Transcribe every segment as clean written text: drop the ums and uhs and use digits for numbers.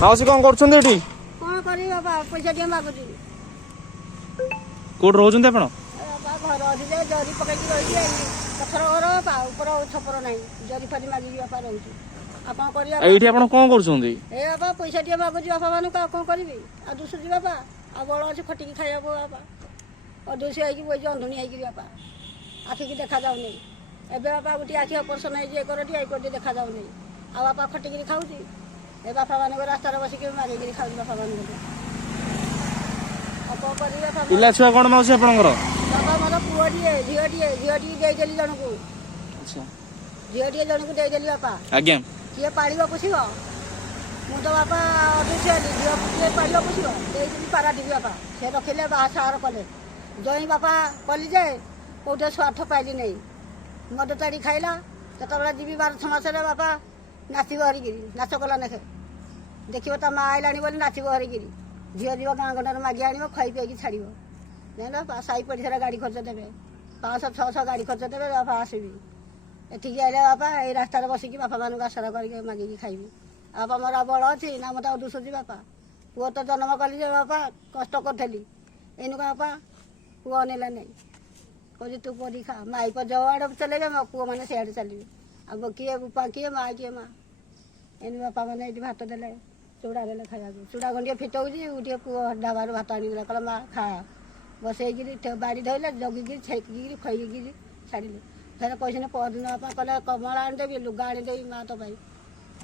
ମାଉସୀ କଣ କରୁଛନ୍ତି ଏଠି? କଣ କରିବି ବାପା ପଇସା ଟିକେ ମାଗୁଛି। କୋଉଠି ରହୁଛନ୍ତି ଆପଣ? ବାପା ଘର ଅଛି ଯେ ଜରି ପକେଇକି ରହିଛି ପଥର ଘର ବାପା ଉପର ଛପର ନାହିଁ ଜରି ଫରି ମାଗିକି ବାପା ରହୁଛି। ଆଉ କଣ କରିବା ଏଇଠି ଆପଣ କଣ କରୁଛନ୍ତି? ଏ ବାପା ପଇସା ଟିକେ ମାଗୁଛି ବାପା ମାନଙ୍କୁ ଆଉ କଣ କରିବି ଆଉ ଦୁସୁଛି ବାପା ଆଉ ବଳ ଅଛି ଖଟିକି ଖାଇବାକୁ ବାପା ଅଦୁସି ହେଇକି ବଇଛି ଅନ୍ଧୁଣି ହେଇକି ବାପା ଆଖିକି ଦେଖାଯାଉନି। ଏବେ ବାପା ଗୋଟିଏ ଆଖି ଅପରେସନ୍ ହେଇଛି ଏକରଟି ଏକରଟି ଦେଖାଯାଉନି ଆଉ ବାପା ଖଟିକିରି ଖାଉଛି। ଏ ବାପା ମାନଙ୍କ ରାସ୍ତାରେ ବସିକି ମାଗିକିରି ଖାଉଛି ବାପା ମାନଙ୍କୁ। ଆଉ କଣ କରିବି ବାପା? ପିଲା ଛୁଆ କଣ ମାଉସୀ ଆପଣଙ୍କର? ବାପା ମୋର ପୁଅଟିଏ ଝିଅଟିକି ଦେଇଦେଲି ଜଣକୁ। ଆଚ୍ଛା। ଝିଅଟିଏ ଜଣକୁ ଦେଇଦେଲି ବାପା। ଆଜ୍ଞା। କିଏ ପାଳିବ ପୋଷିବ? ମୁଁ ତ ବାପା ଅଦୁସି ହେଲି ଝିଅ କିଏ ପାଳିବ ପୋଷିବ? ଦେଇଦେଲି ପାରାଟିକି ବାପା ସେ ରଖିଲେ ବାହା ସାହାର କଲେ। ଜଇଁ ବାପା କଲି ଯେ କୋଉଠି ସ୍ୱାର୍ଥ ପାଇଲି ନାହିଁ। ମଦ ତାଡ଼ି ଖାଇଲା ଯେତେବେଳେ ଯିବି 12 ମାସରେ ବାପା ନାଚିବ ହରିକିରି ନାଚ କଲା ନେଖେ ଦେଖିବ ତା ମା ଆଇଲାଣି ବୋଲି ନାଚିବ ହରିକିରି ଝିଅ ଯିବ ଗାଁ ଗଣ୍ଡାରେ ମାଗି ଆଣିବ ଖଇ ପିଇକି ଛାଡ଼ିବ। ଜାଣିଲ ସାହି ପଡ଼ିଶାରେ ଗାଡ଼ି ଖର୍ଚ୍ଚ ଦେବେ 500-600 ଗାଡ଼ି ଖର୍ଚ୍ଚ ଦେବେ ବାପା ଆସିବି ଏଠିକି ଆଇଲେ ବାପା ଏଇ ରାସ୍ତାରେ ବସିକି ବାପା ମାନଙ୍କୁ ଆଶରା କରିକି ମାଗିକି ଖାଇବି। ଆଉ ବାପା ମୋର ବଳ ଅଛି ନା ମୋତେ ଆଉ ଦୁଶୁଛି ବାପା? ପୁଅ ତ ଜନ୍ମ କଲି ଯେ ବାପା କଷ୍ଟ କରିଥିଲି ଏଇନୁକା ବାପା ପୁଅ ଅନେଇଲା ନାହିଁ କହୁଛି ତୁ ପରି ଖା ମାଇପ ଯେଉଁ ଆଡ଼େ ଚଲେଇବେ ମୋ ପୁଅମାନେ ସିଆଡ଼େ ଚାଲିବେ। ଆଉ କିଏ ବୁପା କିଏ ମା କିଏ ମା? ଏଇନୁ ବାପା ମାନେ ଏଇଠି ଭାତ ଦେଲେ ଚୁଡ଼ା ଦେଲେ ଖାଇବାକୁ ଚୁଡ଼ା ଗଣ୍ଡିଏ ଫିଟଉଛି ଗୋଟିଏ ପୁଅ ଢାବାରୁ ଭାତ ଆଣିଦେଲା କହିଲା ମା ଖା ବସେଇକିରି ବାଡ଼ି ଧଇଲେ ଜଗିକିରି ଛେକିକିରି ଖଇକିରି ଛାଡ଼ିଲେ। ଫେରେ କହିଛନ୍ତି ପରଦିନ ବାପା କହିଲେ କମଳା ଆଣିଦେବି ଲୁଗା ଆଣିଦେବି ମା ତ ପାଇଁ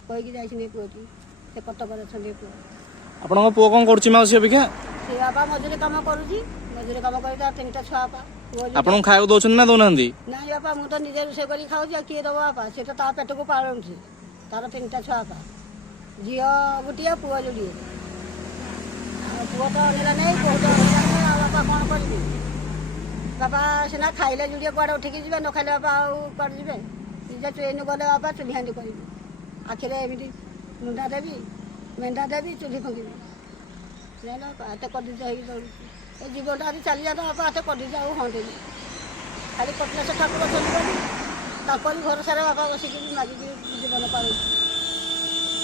କହିକି ଯାଇଛନ୍ତି ପୁଅଟି ସେ କଟକରେ ଅଛନ୍ତି ପୁଅ। ଆପଣଙ୍କ ପୁଅ କଣ କରୁଛି ମାଉସୀ ଅବିକା? ସେ ବାପା ମଜୁରୀ କାମ କରୁଛି ମଜୁରୀ କାମ କରି ତାର 3ଟା ଛୁଆ ବାପା। ଆପଣଙ୍କୁ ଖାଇବାକୁ ଦଉଛନ୍ତି ନା ଦଉନାହାନ୍ତି? ନାଇଁ ବାପା ମୁଁ ତ ନିଜେ ରୋଷେଇ କରି ଖାଉଛି ଆଉ କିଏ ଦେବ ବାପା? ସେ ତ ତା ପେଟକୁ ପାଳୁଛି ତାର 3ଟା ଛୁଆ ବାପା ଝିଅ ଗୋଟିଏ ପୁଅ ଯୋଡ଼ିଏ। ଆଉ ପୁଅ ତ ଅନେଇଲା ନାହିଁ ବୋହୂ ତ ଅନେଇଲା ନାହିଁ ଆଉ ବାପା କ'ଣ କରିବି? ବାପା ସିନା ଖାଇଲେ ଯୋଡ଼ିଏ କୁଆଡ଼େ ଉଠିକି ଯିବେ ନ ଖାଇଲେ ବାପା ଆଉ କୁଆଡ଼େ ଯିବେ? ନିଜେ ଟ୍ରେନ୍ ଗଲେ ବାପା ଚୁଲି ହାଣ୍ଡି କରିବି ଆଖିରେ ଏମିତି ମୁଣ୍ଡା ଦେବି ମେଣ୍ଡା ଦେବି ଚୁଲି ଫୁଙ୍କିବି ଜାଣିଲ ବାପା ଏତେ କଦିଜ ହେଇକି ଚଳୁଛି। ଏ ଜୀବନଟା ଆଜି ଚାଲିଯାନ୍ତା ବାପା ଏତେ କଦିଜ ଆଉ ହଅନ୍ତେନି ଖାଲି କପିଳାସ ଠାକୁର ଚଲିବନି ତାଙ୍କରି ଭରସାରେ ବାପା ବସିକି ମାଗିକି ଜୀବନ ପାଳୁଛି।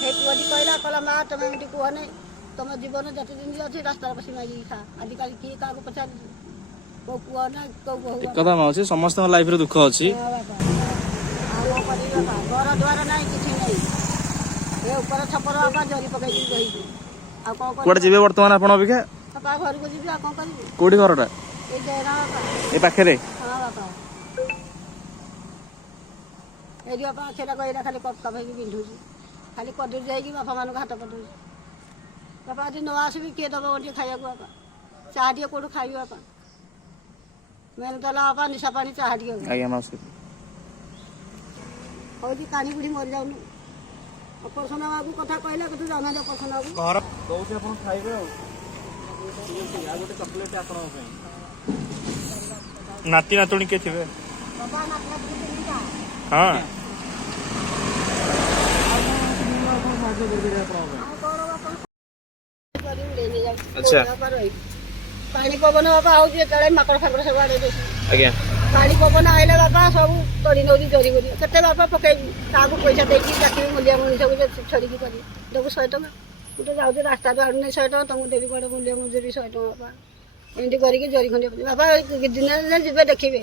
ସେଇ ପୁଅଟି କହିଲା ମା ତମେ ଏମିତି କୁହ ନାହିଁ ତମ ଜୀବନ ଯେତେ ଦିନ ଅଛି ରାସ୍ତାରେ ବସି ମାଗିକି ଖା। ଆଜିକାଲି କିଏ କାହାକୁ ପଚାରୁଛି? କୋଉ ପୁଅ ନା କୋଉ ବୋହୂ? ଠିକ କଥା ମାଉସୀ ସମସ୍ତଙ୍କ ଲାଇଫରେ ଦୁଃଖ ଅଛି। ବାପା ଆଉ କ'ଣ କରିବି ବାପା? ଘର ଦୁଆର ନାହିଁ କିଛି ନାହିଁ ଏ ଉପର ଛପର ବାପା ଜରି ପକେଇକି ରହିଛି ଆଉ କ'ଣ କୁଆଡେ କରିବି ଯିବେ ବର୍ତ୍ତମାନ ଆପଣ ଅବିକା? ବାପା ଘରକୁ ଯିବି ଆଉ କ'ଣ କରିବି? କୋଉଠି ଘରଟା? ଏଇ ଜୟରା ବାପା ଏ ପାଖରେ? ହଁ ବାପା ଏଇଠି ବାପା ଆଖିଟା କହିଲା ଖାଲି କପ୍ କପ୍ ହେଇକି ବିନ୍ଧୁଛି ଖାଲି କଦୁରି ଯାଇକି ବାପା ମାନଙ୍କୁ ହାତ ପଠଉଛି। ବାପା ଆଜି ନ ଆସିବି କିଏ ଦେବ ଗୋଟିଏ ଖାଇବାକୁ ବାପା? ଚାହା ଟିକେ କେଉଁଠୁ ଖାଇବି ବାପା? ମେନ୍ ତ ହେଲା ବାପା ନିଶା ପାଣି ଚାହା ଟିକେ ଆଜ୍ଞା ମାଉସୀ ହଉଛି କାନି ବୁଢ଼ୀ ମରିଯାଉନୁ ଅପରେସନ୍ ବାବୁ କଥା କହିଲା କିନ୍ତୁ ଜାଣିନାହାନ୍ତି ଅପରେସନ୍ ବାବୁ ଘର ଦଉଛି ଆପଣ ଖାଇବେ ଆଉ ଗୋଟେ ଚକୋଲେଟ୍ ଆପଣଙ୍କ ପାଇଁ। ନାତି ନାତୁଣୀ କିଏ ଥିବେ? ବାପା ନାତି ନାତୁଣୀ ତିନିଟା। ହଁ ଆଚ୍ଛା ପାଣି ପବନ ବାପା ହଉଛି ଯେତେବେଳେ ମାକଡ଼ ଫାକଡ଼ ସବୁ ଆଡ଼େ ବେଶୀ ଆଜ୍ଞା ପାଣି ପବନ ଆଇଲେ ବାପା ସବୁ ତଡ଼ି ନେଉଛି ଜରି କରି କେତେ ବାପା ପକେଇବି କାହାକୁ ପଇସା ଦେଇକି ଚାକିରି ମୂଲିଆ ମଣିଷକୁ ଛଡ଼ିକି କରି ଦେବୁ 100 ଟଙ୍କା ମୁଁ ତ ଯାଉଛି ରାସ୍ତାରୁ ଆଣୁନି 100 ଟଙ୍କା ତମକୁ ଦେବି କୁଆଡ଼େ ମୂଲିଆ ମଜୁରୀ 100 ଟଙ୍କା ବାପା ଏମିତି କରିକି ଜରି ଖଣ୍ଡିଆ ବାପା ଦିନେ ଯିବେ ଦେଖିବେ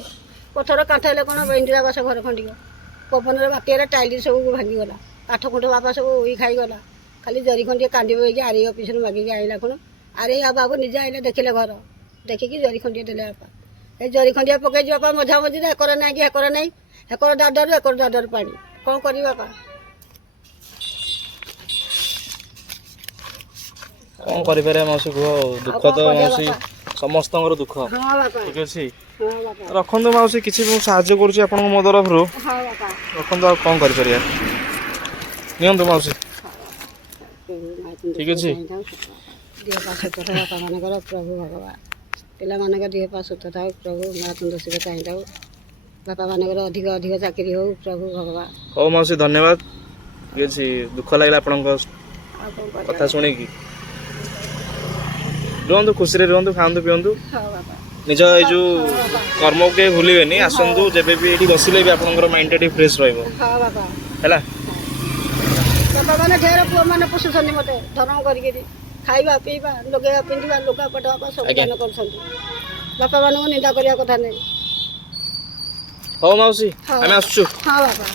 ପଥର କାଠ ହେଲେ କ'ଣ ଇନ୍ଦିରା ଆବାସ ଘର ଖଣ୍ଡିକ ପବନରେ ବାତ୍ୟାରେ ଟାଇଲ ସବୁ ଭାଙ୍ଗିଗଲା କାଠ ଖୁଣ୍ଟ ବାପା ସବୁ ଉଇ ଖାଇଗଲା ଖାଲି ଜରି ଖଣ୍ଡିଏ କାନ୍ଦିବ ହେଇକି ଆର ଅଫିସରୁ ମାଗିକି ଆଇଲା କ'ଣ ଆରେ ଆଉ ବାବୁ ନିଜେ ଆଇଲେ ଦେଖିଲେ ଘର ଦେଖିକି ଜରି ଖଣ୍ଡିଏ ଦେଲେ ବାପା ଏ ଜରି ଖଣ୍ଡିଆ ପକେଇଛି ବାପା ମଝା ମଝିରେ ଏକର ନାହିଁ କି ହେକର ନାହିଁ ଏକର ଦାଦରୁ ଏକର ଦାଦରୁ ପାଣି କ'ଣ କରିବି ବାପା? କଣ କରିପାରିବା ମାଉସୀ କୁହ? ଦୁଃଖ ତ ମାଉସୀ ସମସ୍ତଙ୍କର ଦୁଃଖ। ହଁ ବାପା ଠିକ ଅଛି ହଁ ବାପା ରଖନ୍ତୁ ମାଉସୀ କିଛି ମୁଁ ସାହାଯ୍ୟ କରୁଛି ଆପଣଙ୍କ ମୋ ତରଫରୁ ହଁ ବାପା ରଖନ୍ତୁ ଆଉ କ'ଣ କରିପାରିବା ନିଅନ୍ତୁ ମାଉସୀ ଠିକ ଅଛି। ଦେହ ପା ସୁସ୍ଥ ଥାଉ ବାପା ମାନଙ୍କର ପ୍ରଭୁ ଭଗବାନ ପିଲାମାନଙ୍କ ଦେହ ପା ସୁସ୍ଥ ଥାଉ ପ୍ରଭୁ ମା ତୁଣ୍ଡଶୀର ଚାହିଁଥାଉ ବାପା ମାନଙ୍କର ଅଧିକ ଅଧିକ ଚାକିରି ହଉ ପ୍ରଭୁ ଭଗବାନ। ହଉ ମାଉସୀ ଧନ୍ୟବାଦ ଠିକ ଅଛି ଦୁଃଖ ଲାଗିଲା ଆପଣଙ୍କ ଆଉ କ'ଣ କଥା କରିବା? ଶୁଣିକି ରୁହନ୍ତୁ ଖୁସିରେ ରୁହନ୍ତୁ ଖାଆନ୍ତୁ ପିଅନ୍ତୁ ହଁ ବାପା ନିଜ ଏଇ ଯୋଉ କର୍ମକୁ କେହି ଭୁଲିବେନି ଆସନ୍ତୁ ଯେବେ ବି ଏଇଠି ବସିଲେ ବି ଆପଣଙ୍କର ମାଇଣ୍ଡଟା ଟିକେ ଫ୍ରେଶ ରହିବ ହଁ ବାପା ହେଲା। ବାପା ବାପା ମାନେ ଢେର ପୁଅ ମାନେ ପୋଷୁଛନ୍ତି ମୋତେ ଧର୍ମ କରିକିରି ଖାଇବା ପିଇବା ଲଗେଇବା ପିନ୍ଧିବା ଲୁଗାପଟା ବାପା ସବୁ ଆଜ୍ଞା। ଦାନ କରୁଛନ୍ତି ବାପା ମାନଙ୍କୁ ନିନ୍ଦା କରିବା କଥା ନାହିଁ। ହଉ ମାଉସୀ ହଁ ଆମେ ଆସୁଛୁ। ହଁ ବାପା।